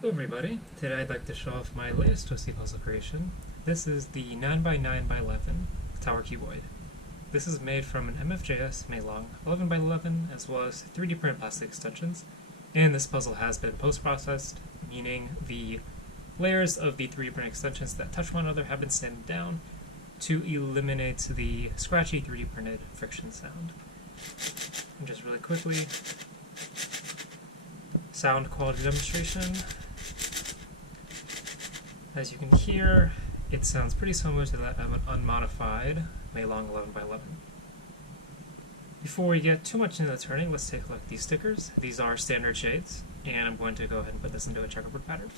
Hello everybody, today I'd like to show off my latest Twisty puzzle creation. This is the 9x9x11 tower cuboid. This is made from an MFJS Meilong 11x11 as well as 3D printed plastic extensions, and this puzzle has been post-processed, meaning the layers of the 3D printed extensions that touch one another have been sanded down to eliminate the scratchy 3D printed friction sound. And just really quickly, sound quality demonstration. As you can hear, it sounds pretty similar to that of an unmodified Meilong 11x11. Before we get too much into the turning, let's take a look at these stickers. These are standard shades, and I'm going to go ahead and put this into a checkerboard pattern.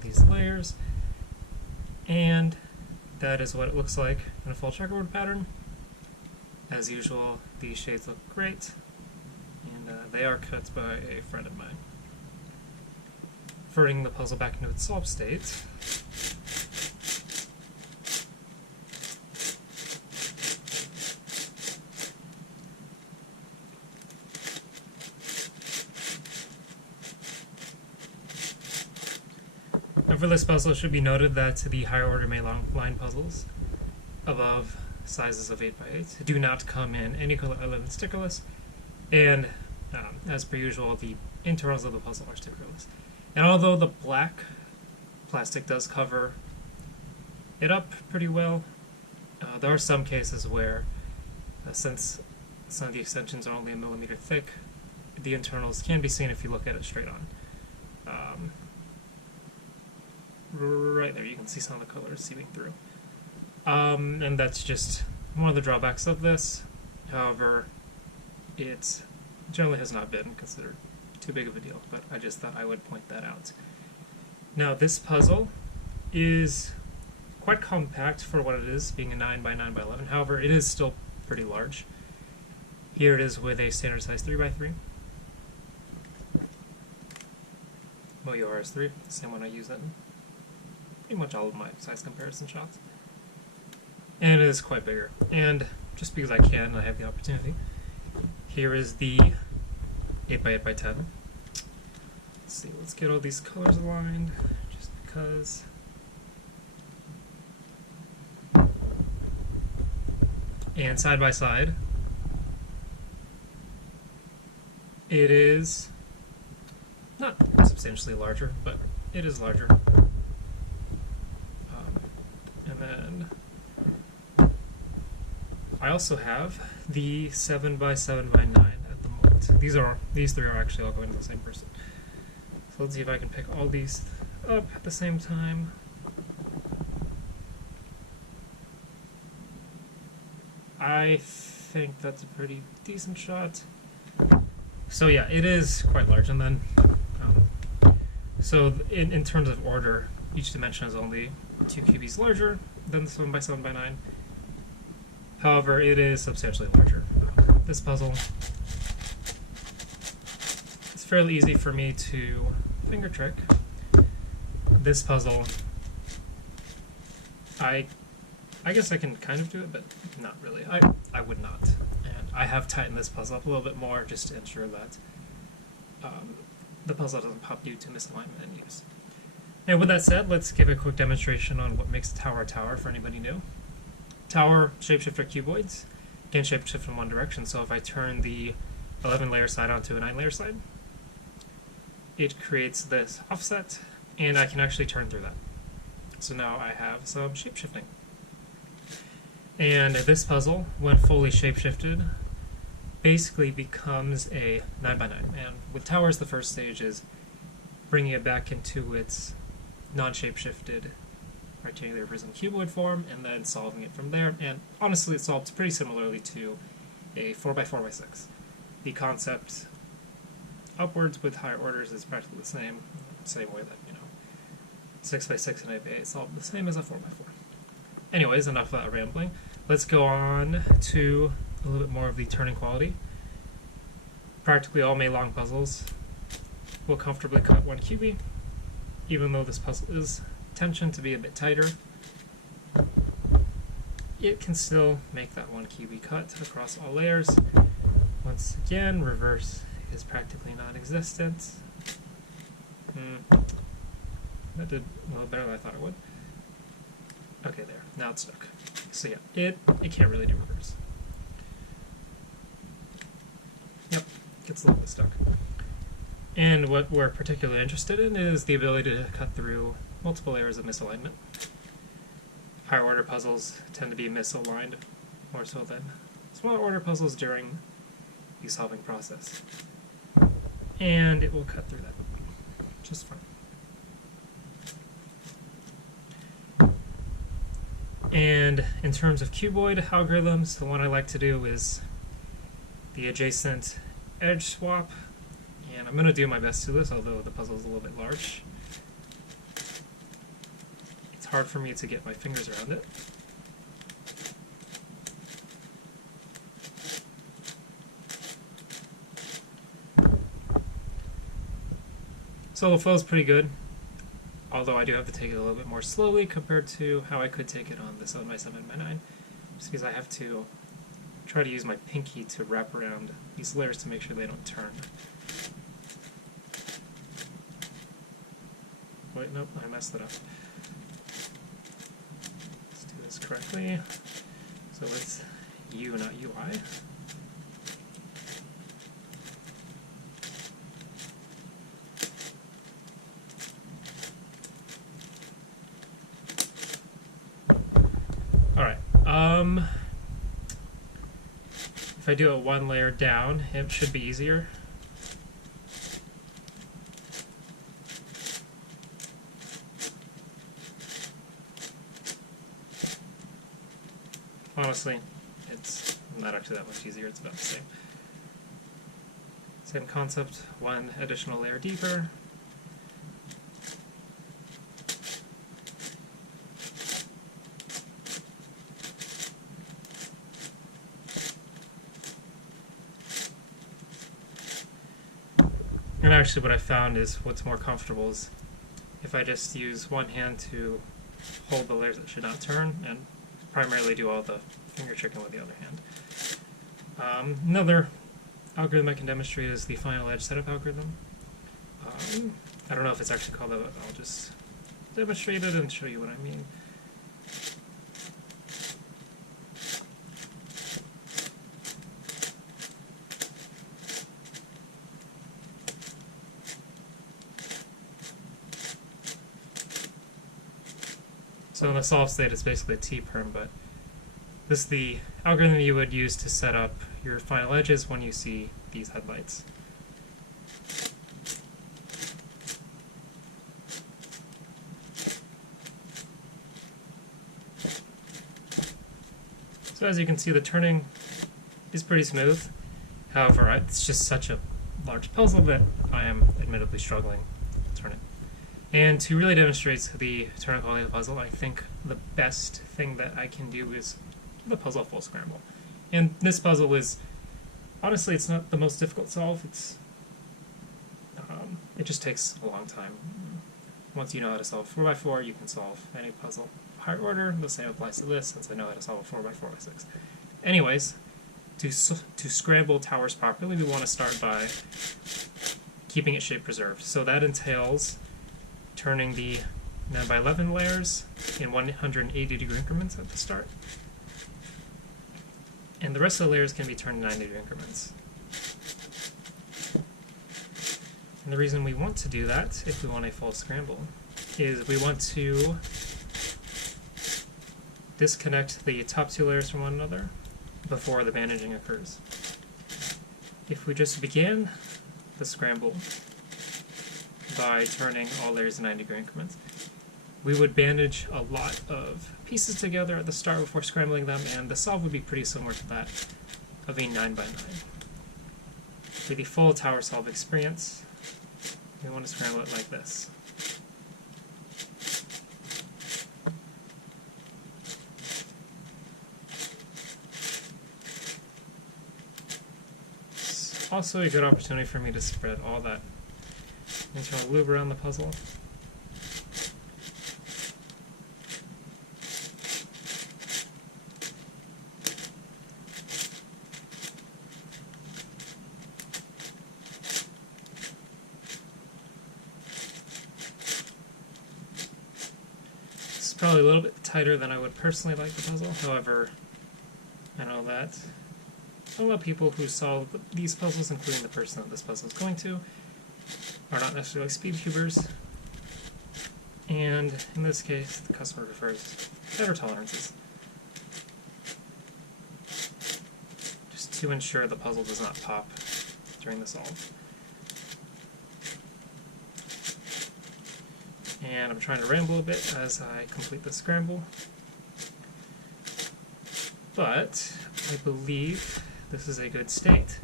These layers, and that is what it looks like in a full checkerboard pattern. As usual, these shades look great, and they are cut by a friend of mine. Converting the puzzle back into its solved state, and for this puzzle, it should be noted that the higher order Meilong line puzzles above sizes of 8x8 do not come in any color other than stickerless, and as per usual, the internals of the puzzle are stickerless. And although the black plastic does cover it up pretty well, there are some cases where, since some of the extensions are only a millimeter thick, the internals can be seen if you look at it straight on. Right there, you can see some of the colors seeping through. And that's just one of the drawbacks of this. However, it generally has not been considered too big of a deal, but I just thought I would point that out. Now, this puzzle is quite compact for what it is, being a 9x9x11. However, it is still pretty large. Here it is with a standard size 3x3. Moyo RS3, the same one I use in pretty much all of my size comparison shots. And it is quite bigger. And just because I can and I have the opportunity, here is the 8x8x10. Let's see, let's get all these colors aligned, just because. And side by side, it is not substantially larger, but it is larger. And then I also have the 7x7x9 at the moment. These three are actually all going to the same person. So let's see if I can pick all these up at the same time. I think that's a pretty decent shot. So yeah, it is quite large. And then, so in terms of order, each dimension is only 2 cubies larger than the 7x7x9. However, it is substantially larger. This puzzle, it's fairly easy for me to finger trick. This puzzle, I guess I can kind of do it, but not really. I would not. And I have tightened this puzzle up a little bit more just to ensure that the puzzle doesn't pop due to misalignment and use. And with that said, let's give a quick demonstration on what makes a tower for anybody new. Tower shapeshifter cuboids can shapeshift in one direction, so if I turn the 11 layer side onto a 9 layer side, it creates this offset, and I can actually turn through that. So now I have some shapeshifting. And this puzzle, when fully shapeshifted, basically becomes a 9x9. And with towers, the first stage is bringing it back into its non-shapeshifted rectangular prism cuboid form, and then solving it from there. And honestly, it solves pretty similarly to a 4x4x6. The concept upwards with higher orders is practically the same way that, 6x6 and 8x8 solve the same as a 4x4. Anyways, enough of that rambling. Let's go on to a little bit more of the turning quality. Practically all Meilong puzzles will comfortably cut one QB, even though this puzzle is tensioned to be a bit tighter. It can still make that one QB cut across all layers. Once again, reverse is practically non-existent. That did a little better than I thought it would. Okay, there. Now it's stuck. So yeah, it can't really do reverse. Yep, gets a little bit stuck. And what we're particularly interested in is the ability to cut through multiple layers of misalignment. Higher order puzzles tend to be misaligned more so than smaller order puzzles during the solving process. And it will cut through that just fine. And in terms of cuboid algorithms, the one I like to do is the adjacent edge swap. And I'm going to do my best to do this, although the puzzle is a little bit large. It's hard for me to get my fingers around it. So the flow is pretty good, although I do have to take it a little bit more slowly compared to how I could take it on the 7x7x9, just because I have to try to use my pinky to wrap around these layers to make sure they don't turn. Wait, nope, I messed it up. Let's do this correctly. So it's U, not UI. Alright, if I do it one layer down, it should be easier. Honestly, it's not actually that much easier, it's about the same. Same concept, one additional layer deeper. And actually what I found is what's more comfortable is if I just use one hand to hold the layers that should not turn and primarily do all the finger tricking with the other hand. Another algorithm I can demonstrate is the final edge setup algorithm. I don't know if it's actually called that, but I'll just demonstrate it and show you what I mean. So in the solve state, it's basically a T-perm, but this is the algorithm you would use to set up your final edges when you see these headlights. So as you can see, the turning is pretty smooth. However, it's just such a large puzzle that I am admittedly struggling to turn it. And to really demonstrate the turning quality of the puzzle, I think the best thing that I can do is the puzzle full scramble. And this puzzle is, honestly, it's not the most difficult to solve. It just takes a long time. Once you know how to solve 4x4, you can solve any puzzle higher order. The same applies to this, since I know how to solve a 4x4x6. Anyways, to scramble towers properly, we want to start by keeping it shape preserved. So that entails turning the 9x11 layers in 180-degree increments at the start. And the rest of the layers can be turned in 90-degree increments. And the reason we want to do that, if we want a full scramble, is we want to disconnect the top two layers from one another before the bandaging occurs. If we just begin the scramble by turning all layers in 90-degree increments, we would bandage a lot of pieces together at the start before scrambling them, and the solve would be pretty similar to that of a 9x9. For the full tower solve experience, we want to scramble it like this. It's also a good opportunity for me to spread all that internal lube around the puzzle. It's probably a little bit tighter than I would personally like the puzzle. However, I know that a lot of people who solve these puzzles, including the person that this puzzle is going to, are not necessarily speed cubers. And in this case, the customer prefers better tolerances, just to ensure the puzzle does not pop during the solve. And I'm trying to ramble a bit as I complete the scramble, but I believe this is a good state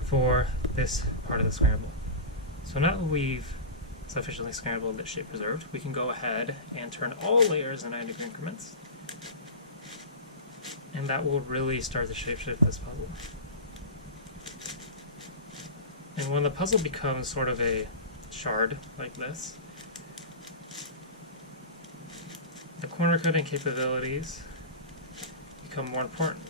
for this part of the scramble. So now that we've sufficiently scrambled that shape preserved, we can go ahead and turn all layers in 90-degree increments, and that will really start to shapeshift this puzzle. And when the puzzle becomes sort of a shard like this, the corner cutting capabilities become more important.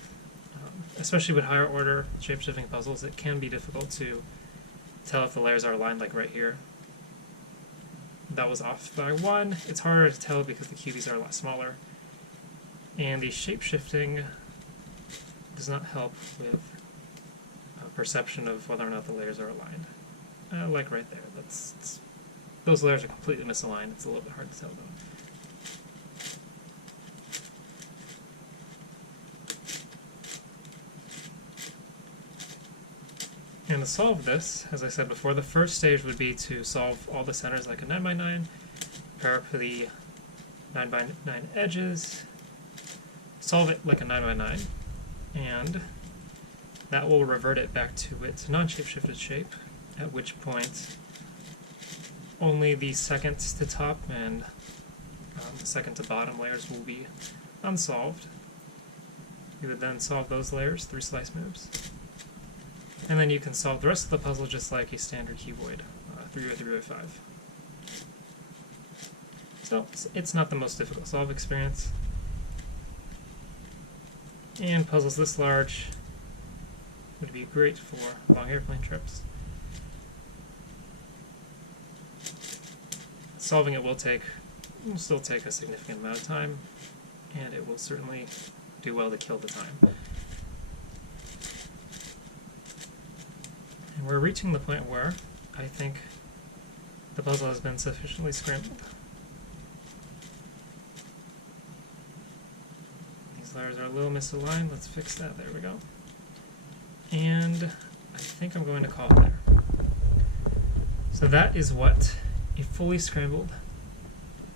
Especially with higher order shape-shifting puzzles, it can be difficult to tell if the layers are aligned, like right here. That was off by 1. It's harder to tell because the cubies are a lot smaller. And the shape-shifting does not help with perception of whether or not the layers are aligned. Like right there. Those layers are completely misaligned. It's a little bit hard to tell though. And to solve this, as I said before, the first stage would be to solve all the centers like a 9x9, prepare for the 9x9 edges, solve it like a 9x9, and that will revert it back to its non-shape-shifted shape, at which point only the second to top and the second to bottom layers will be unsolved. You would then solve those layers through slice moves. And then you can solve the rest of the puzzle just like a standard cuboid, 3x3x5. So it's not the most difficult solve experience. And puzzles this large would be great for long airplane trips. Solving it will still take a significant amount of time, and it will certainly do well to kill the time. And we're reaching the point where I think the puzzle has been sufficiently scrambled. These layers are a little misaligned. Let's fix that. There we go. And I think I'm going to call it there. So that is what a fully scrambled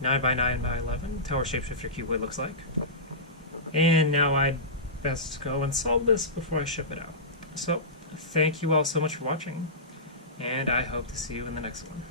9x9x11 tower shapeshifter cuboid looks like. And now I'd best go and solve this before I ship it out. So thank you all so much for watching, and I hope to see you in the next one.